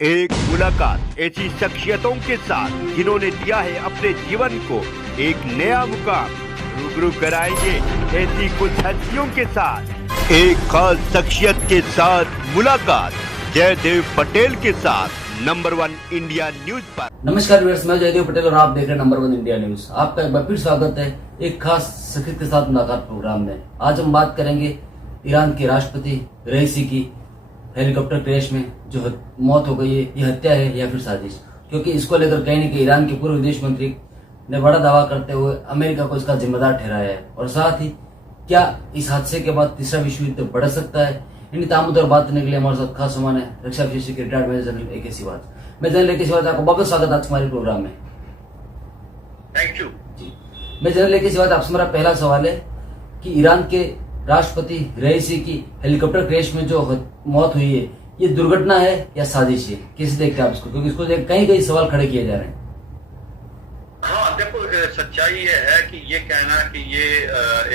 एक मुलाकात ऐसी शख्सियतों के साथ जिन्होंने दिया है अपने जीवन को एक नया मुकाम। रूबरू कराएंगे ऐसी कुछ हस्तियों के साथ एक खास शख्सियत के साथ मुलाकात जयदेव पटेल के साथ नंबर 1 इंडिया न्यूज पर। नमस्कार व्यूअर्स, मैं जयदेव पटेल और आप देख रहे हैं नंबर 1 इंडिया न्यूज। आपका एक बार फिर स्वागत है एक खास शख्सियत के साथ मुलाकात प्रोग्राम में। आज हम बात करेंगे ईरान के राष्ट्रपति रईसी की हेलीकॉप्टर क्रैश में जो मौत हो गई है, ये हत्या है या फिर साजिश, क्योंकि इसको लेकर कहीं न कहीं ईरान के पूर्व विदेश मंत्री ने बड़ा दावा करते हुए अमेरिका को इसका जिम्मेदार ठहराया है। और साथ ही क्या इस हादसे के बाद तीसरा विश्व युद्ध बढ़ सकता है, इन तमाम मुद्दों पर बात करने के लिए हमारे साथ खास मेहमान है रक्षा विशेषज्ञ रिटायर्ड मेजर जनरल ए के सिवाच। मैं जनरल ए के सिवाच आपका बहुत स्वागत आज हमारे प्रोग्राम में। थैंक यू जी, मैं जनरल ए के सिवाच आपसे मेरा पहला सवाल है कि ईरान के राष्ट्रपति रईसी की हेलीकॉप्टर क्रैश में जो मौत हुई है, ये दुर्घटना है या साजिश है? कैसे देखते हैं आप इसको, क्योंकि इसको कहीं कहीं सवाल खड़े किए जा रहे हैं। हाँ देखो, सच्चाई ये है कि ये कहना कि ये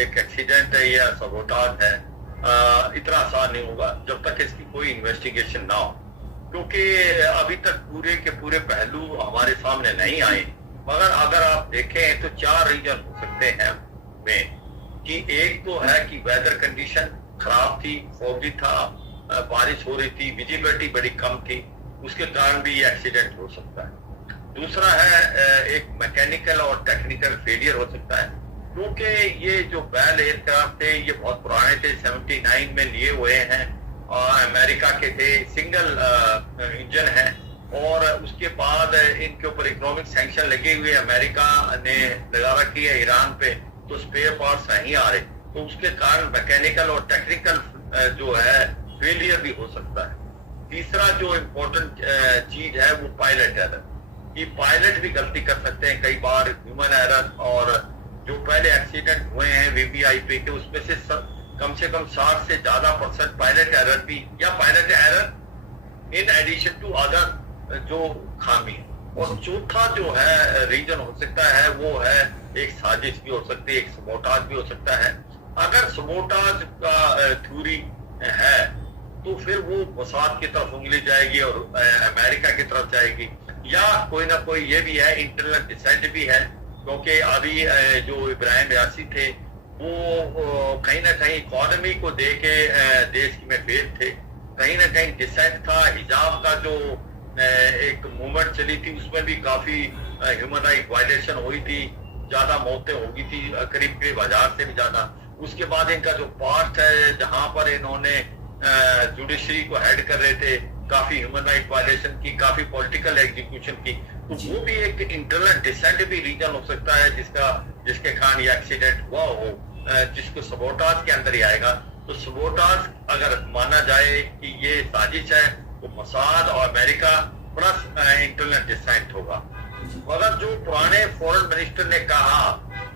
एक एक्सीडेंट है या सबोटाज है इतना आसान नहीं होगा जब तक इसकी कोई इन्वेस्टिगेशन ना हो, क्योंकि अभी तक पूरे के पूरे पहलू हमारे सामने नहीं आए। मगर अगर आप देखें तो 4 रीजन हो सकते हैं में कि एक तो है कि वेदर कंडीशन खराब थी, फॉगी था, बारिश हो रही थी, विजिबिलिटी बड़ी कम थी, उसके कारण भी ये एक्सीडेंट हो सकता है। दूसरा है एक मैकेनिकल और टेक्निकल फेलियर हो सकता है, क्योंकि ये जो बेल एयरक्राफ्ट थे ये बहुत पुराने थे, 79 में लिए हुए हैं और अमेरिका के थे, सिंगल इंजन है और उसके बाद इनके ऊपर इकोनॉमिक सैंक्शन लगे हुए अमेरिका ने लगा रखी है ईरान पे, तो स्पेयर पार्ट्स नहीं आ रहे, तो उसके कारण मैकेनिकल और टेक्निकल जो है फेलियर भी हो सकता है। तीसरा जो इम्पोर्टेंट चीज है वो पायलट एरर, कि पायलट भी गलती कर सकते हैं कई बार, ह्यूमन एरर। और जो पहले एक्सीडेंट हुए हैं वीवीआईपी के, उसमें से कम 60 से ज्यादा % पायलट एरर भी, या pilot error in addition to other जो खामी। और चौथा जो है रीजन हो सकता है वो है एक साजिश भी हो सकती है, एक सबोटाज भी हो सकता है। अगर सबोटाज का थ्योरी है तो फिर वो मोसाद की तरफ उंगली जाएगी और अमेरिका की तरफ जाएगी, या कोई ना कोई ये भी है इंटरनल डिसेंट भी है, क्योंकि अभी जो इब्राहिम यासी थे वो कहीं ना कहीं इकोनॉमी को दे के देश में फेल थे, कहीं ना कहीं डिसेंट था। हिजाब का जो एक मूवमेंट चली थी उसमें भी काफी ह्यूमन राइट वायलेशन हुई थी, ज्यादा मौतें हो गई थी, करीब 1000 से भी ज्यादा। उसके बाद इनका जो पास्ट है जहां पर इन्होंने जुडिशरी को हेड कर रहे थे, काफी ह्यूमन राइट वायलेशन की, काफी पॉलिटिकल एग्जीक्यूशन की, तो वो भी एक इंटरनल डिसेंट भी रीजन हो सकता है जिसके कारण ये एक्सीडेंट हुआ हो, जिसको सबोटाज के अंदर ही आएगा। तो सबोटाज अगर माना जाए कि ये साजिश है तो मोसाद और अमेरिका प्लस इंटरनल डिसेंट होगा। मगर जो पुराने फॉरेन मिनिस्टर ने कहा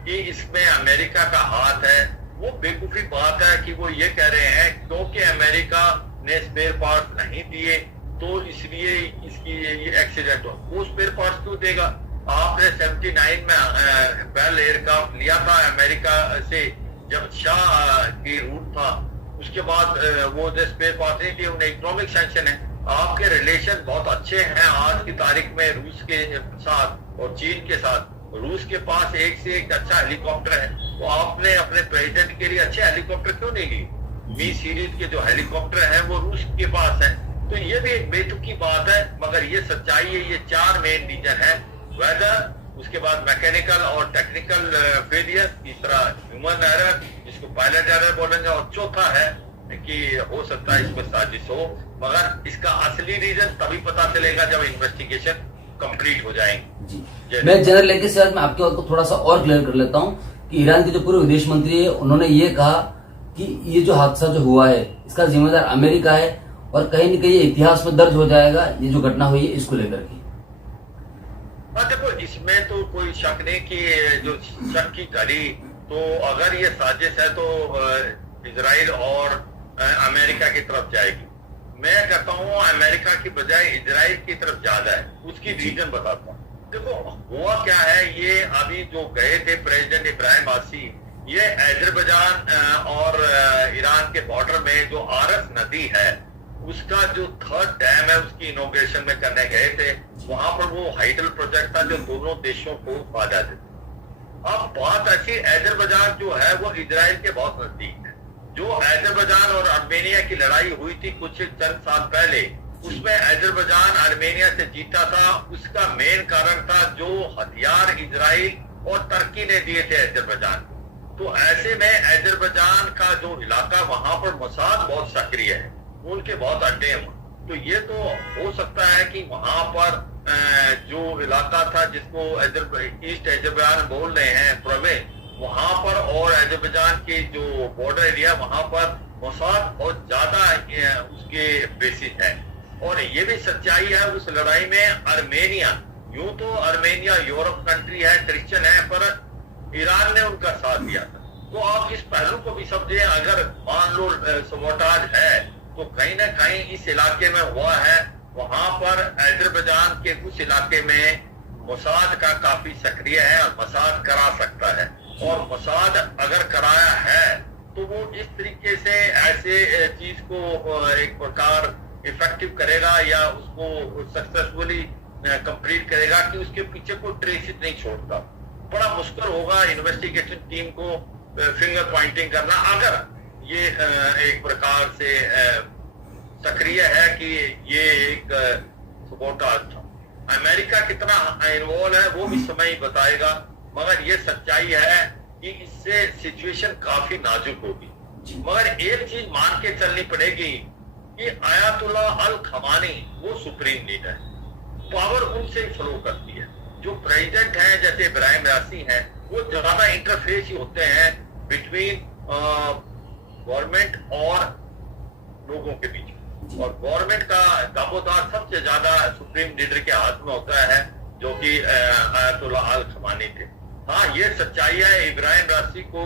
कि इसमें अमेरिका का हाथ है, वो बेवकूफी बात है कि वो ये कह रहे हैं क्योंकि अमेरिका ने स्पेयर पार्ट नहीं दिए तो इसलिए इसकी ये एक्सीडेंट हुआ। वो स्पेयर पार्ट क्यों देगा? आपने 79 में बेल एयरक्राफ्ट लिया था अमेरिका से, जब शाह की रूट था, उसके बाद वो जो स्पेयर पार्ट नहीं दिए, उन्हें इकोनॉमिक सैंक्शन है। आपके रिलेशन बहुत अच्छे हैं आज की तारीख में रूस के साथ और चीन के साथ। रूस के पास एक से एक अच्छा हेलीकॉप्टर है, तो आपने अपने प्रेसिडेंट के लिए अच्छे हेलीकॉप्टर क्यों नहीं ली? मी सीरीज के जो हेलीकॉप्टर है वो रूस के पास है, तो ये भी एक बेतुकी बात है। मगर ये सच्चाई है, ये 4 मेन रीजन है, वेदर, उसके बाद मैकेनिकल और टेक्निकल फेलियर, तीसरा ह्यूमन एरर जिसको पायलट एरर बोलेंगे, और चौथा है कि हो सकता है इसमें साजिश हो। मगर इसका असली रीजन तभी पता चलेगा जब इन्वेस्टिगेशन कंप्लीट हो जाएंगे। जी, मैं जनरल लेके से आज मैं आपके बात को थोड़ा सा और क्लियर कर लेता हूँ कि ईरान के जो पूर्व विदेश मंत्री है उन्होंने ये कहा कि ये जो हादसा जो हुआ है इसका जिम्मेदार अमेरिका है और कहीं न कहीं इतिहास में दर्ज हो जाएगा ये जो घटना हुई है इसको लेकर के। देखो, इसमें तो कोई शक नहीं कि जो शक की घड़ी, तो अगर ये साजिश है तो इजराइल और अमेरिका की तरफ जाएगी। मैं कहता हूँ अमेरिका की बजाय इजराइल की तरफ ज्यादा है, उसकी रीजन बताता हूँ। देखो हुआ क्या है, ये अभी जो गए थे प्रेसिडेंट इब्राहिम यासी, ये अजरबैजान और ईरान के बॉर्डर में जो आरस नदी है उसका जो थर्ड डैम है उसकी इनोग्रेशन में करने गए थे। वहां पर वो हाइडल प्रोजेक्ट था जो दोनों देशों को फायदा देता। अब बात ऐसी, अजरबैजान जो है वो इजराइल के बहुत नजदीक है। जो अजरबैजान और आर्मेनिया की लड़ाई हुई थी कुछ चंद साल पहले, उसमें अजरबैजान आर्मेनिया से जीता था। उसका मेन कारण था जो हथियार इजराइल और तुर्की ने दिए थे अजरबैजान। तो ऐसे में अजरबैजान का जो इलाका वहां पर मोसाद बहुत सक्रिय है, उनके बहुत अड्डे हैं। तो ये तो हो सकता है कि वहां पर जो इलाका था जिसको ईस्ट अजरबैजान बोल रहे हैं प्रोविंस, वहां पर और अजरबैजान के जो बॉर्डर एरिया वहां पर मोसाद बहुत ज्यादा उसके बेसिस है। और ये भी सच्चाई है उस लड़ाई में आर्मेनिया, यूं तो आर्मेनिया यूरोप कंट्री है, क्रिश्चियन है, पर ईरान ने उनका साथ दिया था। तो आप इस पहलू को भी समझे, अगर मान लो सबोटाज है तो कहीं ना कहीं इस इलाके में हुआ है। वहां पर अजरबैजान के कुछ इलाके में मोसाद का काफी सक्रिय है और मोसाद करा सकता है। और मोसाद अगर कराया है तो वो इस तरीके से ऐसे चीज को एक प्रकार इफेक्टिव करेगा या उसको सक्सेसफुली कंप्लीट करेगा कि उसके पीछे कोई ट्रेसिस नहीं छोड़ता। बड़ा मुश्किल होगा इन्वेस्टिगेशन टीम को फिंगर पॉइंटिंग करना, अगर ये एक प्रकार से सक्रिय है कि ये एक सबोटाज था। अमेरिका कितना इन्वॉल्व है वो भी समय ही बताएगा, मगर ये सच्चाई है कि इससे सिचुएशन काफी नाजुक होगी। मगर एक चीज मान के चलनी पड़ेगी कि आयतुल्लाह अल खमानी वो सुप्रीम लीडर है, पावर उनसे ही फ्लो करती है। जो प्रेसिडेंट हैं जैसे इब्राहिम रासी हैं, वो ज्यादा इंटरफेस ही होते हैं बिटवीन गवर्नमेंट और लोगों के बीच, और गवर्नमेंट का दामोदार सबसे ज्यादा सुप्रीम लीडर के हाथ में होता है जो कि आयतुल्लाह अल खमानी थे। हाँ, ये सच्चाई है, इब्राहिम रासी को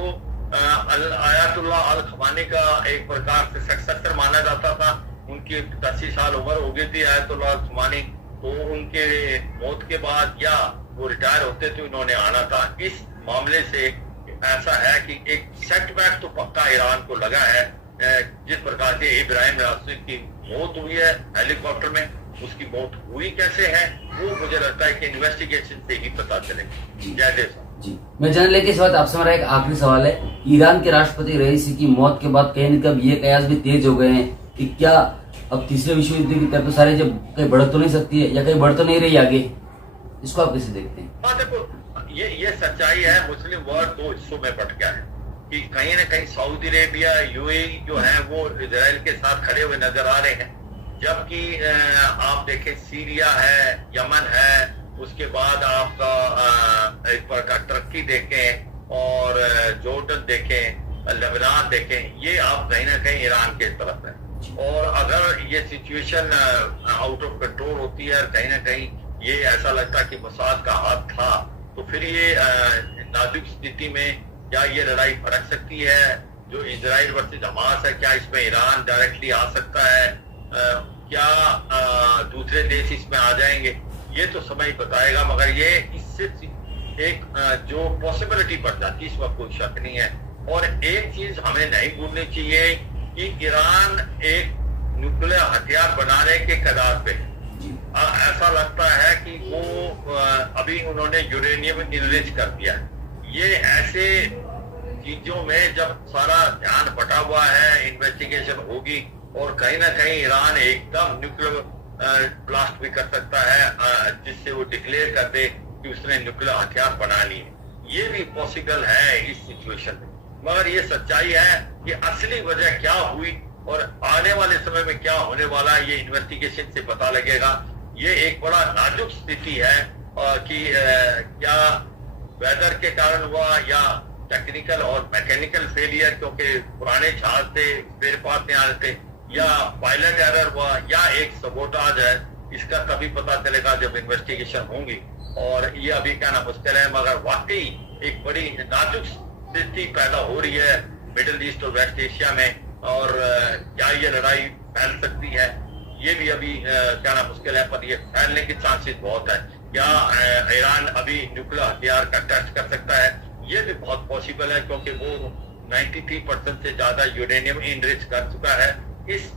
आयतुल्लाह अल खमानी का एक प्रकार से सक्सेसर माना जाता था। उनकी 80 साल उम्र हो गई थी आयतुल्लाह अल खमानी, तो उनके मौत के बाद या वो रिटायर होते थे उन्होंने आना था। इस मामले से ऐसा है कि एक सेटबैक तो पक्का ईरान को लगा है। जिस प्रकार से इब्राहिम रासी की मौत हुई है हेलीकॉप्टर में, उसकी मौत हुई कैसे है वो मुझे लगता है कि इन्वेस्टिगेशन से ही पता चलेगा। जय देव जी, मैं जान लेके इस बात आपसे हमारा एक आखिरी सवाल है। ईरान के राष्ट्रपति रईसी की मौत के बाद कहीं न कहीं ये कयास भी तेज हो गए हैं कि क्या अब तीसरे विश्व युद्ध की तरफ तो सारे जब कहीं बढ़ तो नहीं सकती है या कहीं बढ़ तो नहीं रही आगे, इसको आप कैसे देखते हैं? हाँ, देखो ये सच्चाई है, मुस्लिम वर्ल्ड दो हिस्सों में बट गया है कि कहीं ना कहीं सऊदी अरेबिया यूएई जो है वो इजराइल के साथ खड़े हुए नजर आ रहे हैं, जबकि आप देखें सीरिया है, यमन है, उसके बाद आपका एक प्रकार टर्की देखें और जॉर्डन देखें, लेबनान देखें, ये आप कहीं ना कहीं ईरान के तरफ है। और अगर ये सिचुएशन आउट ऑफ कंट्रोल होती है, कहीं ना कहीं ये ऐसा लगता है कि मोसाद का हाथ था, तो फिर ये नाजुक स्थिति में क्या ये लड़ाई भड़क सकती है जो इजराइल वर्सेस हमास है? क्या इसमें ईरान डायरेक्टली आ सकता है? क्या दूसरे देश इसमें आ जाएंगे? ये तो समय बताएगा, मगर ये इससे एक जो पॉसिबिलिटी बढ़ जाती है इस वक्त कोई शक नहीं है। और एक चीज हमें नहीं भूलनी चाहिए कि ईरान एक न्यूक्लियर हथियार बनाने के कगार पे, ऐसा लगता है कि वो अभी उन्होंने यूरेनियम इनरिच कर दिया है। ये ऐसे चीजों में जब सारा ध्यान बटा हुआ है, इन्वेस्टिगेशन होगी और कहीं ना कहीं ईरान एकदम न्यूक्लियर ब्लास्ट भी कर सकता है जिससे वो डिक्लेयर कर दे कि उसने न्यूक्लियर हथियार बना ली। ये भी पॉसिबल है इस सिचुएशन में, मगर ये सच्चाई है कि असली वजह क्या हुई और आने वाले समय में क्या होने वाला है ये इन्वेस्टिगेशन से पता लगेगा। ये एक बड़ा नाजुक स्थिति है कि क्या वेदर के कारण हुआ या टेक्निकल और मैकेनिकल फेलियर, क्योंकि पुराने जहाज थे, स्पेयर पार्ट नहीं आ रहे थे, या पायलट एरर हुआ या एक सबोटाज है, इसका तभी पता चलेगा जब इन्वेस्टिगेशन होंगी। और ये अभी कहना मुश्किल है, मगर वाकई एक बड़ी नाजुक स्थिति पैदा हो रही है मिडिल ईस्ट और वेस्ट एशिया में, और क्या ये लड़ाई फैल सकती है ये भी अभी कहना मुश्किल है, पर ये फैलने के चांसेस बहुत है। क्या ईरान अभी न्यूक्लियर हथियार का टेस्ट कर सकता है? ये भी बहुत पॉसिबल है, क्योंकि वो 93% से ज्यादा यूरेनियम इनरिच कर चुका है। इस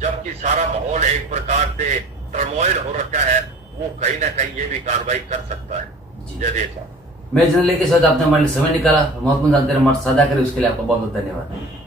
जबकि सारा माहौल एक प्रकार से टर्मोइल हो रखा है, वो कहीं ना कहीं ये भी कार्रवाई कर सकता है। जय देश। मैं जनरल के साथ आपने हमारे लिए समय निकाला, महत्वपूर्ण जानकारी हमारे साझा करें, उसके लिए आपका बहुत बहुत धन्यवाद।